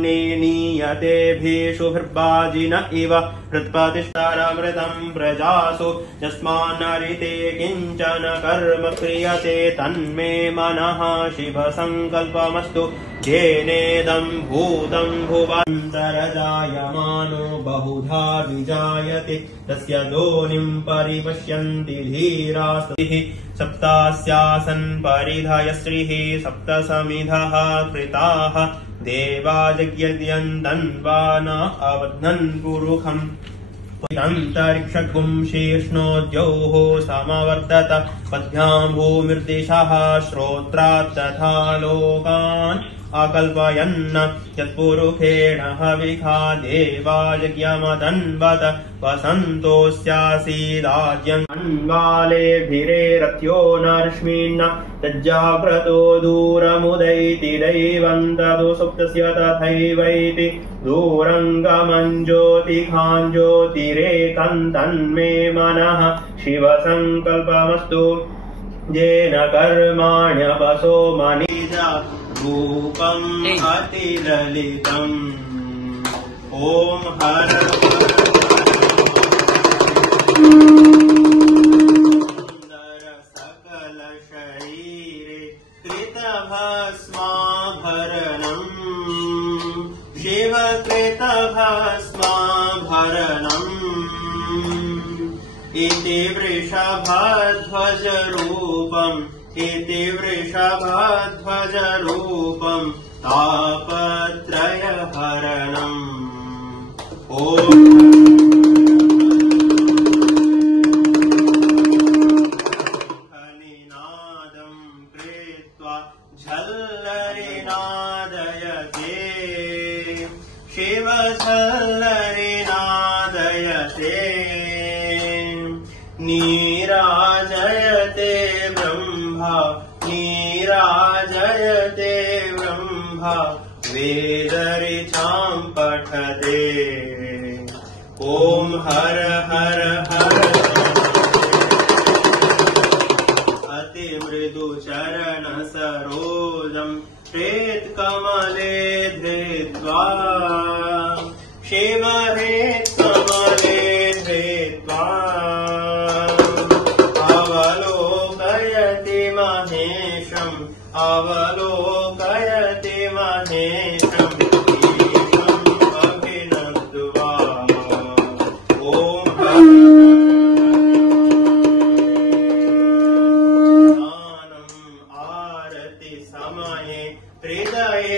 धान्ये नीयतेभिः शुभिर्वाजिन इव हृत्प्रतिष्ठारमृतम् प्रजासु यस्मान्नरिते किञ्चन कर्म क्रियते तन्मे मनः शिवसङ्कल्पमस्तु येनेदं भूतं भुवन्तरजायमानो बहुधा विजायते तस्य योनिं परिपश्यन्ति धीरास्तिः सप्तास्यासन् परिधयस्त्रिः सप्तसमिधः कृताः देवा यज्ञयन्तन्वा न अवध्नन् पुरुषम् अन्तरिक्षगुं शीर्ष्णोद्योः समवर्तत पद्भ्यां भूमिर्दिशः श्रोत्रात् तथा लोकान् अकल्पयन् यत्पुरुषेण हविखा देवा यज्ञमदन्वत वसन्तोऽस्यासीदाज्यम् अन्वालेभिरेरथ्यो नरश्मिन् तज्जाग्रतो दूरमुदैति दैवं तदु सुप्तस्य तथैवैति दूरङ्गमं ज्योतिखां ज्योतिरेकं तन्मे मनः शिवसङ्कल्पमस्तु येन कर्माण्यपसो मनिजा रूपम् अतिललितम् ॐ हर सकल शरीरे कृतभस्माभरणम् शिव कृतभस्माभरणम् इति वृषभध्वजरूपम् इति वृषभध्वजरूपम् तापत्रयहरणम् ॐ खनिनादम् कृत्वा झल्लरिनादयते शिव झल्लरिनादयते नीराजयते ब्रह्मा नीराजयते ब्रह्मा वेदऋचां पठते ॐ हर हर हर अतिमृदुचरण सरोजं प्रेतकमले धृत्वा शिव कमले धृत्वा अवलोकयति महेशम् अवलोकयति महेशम् ईशम् अभिनन्द्वा ॐ स्नानम् आरति समये हृदये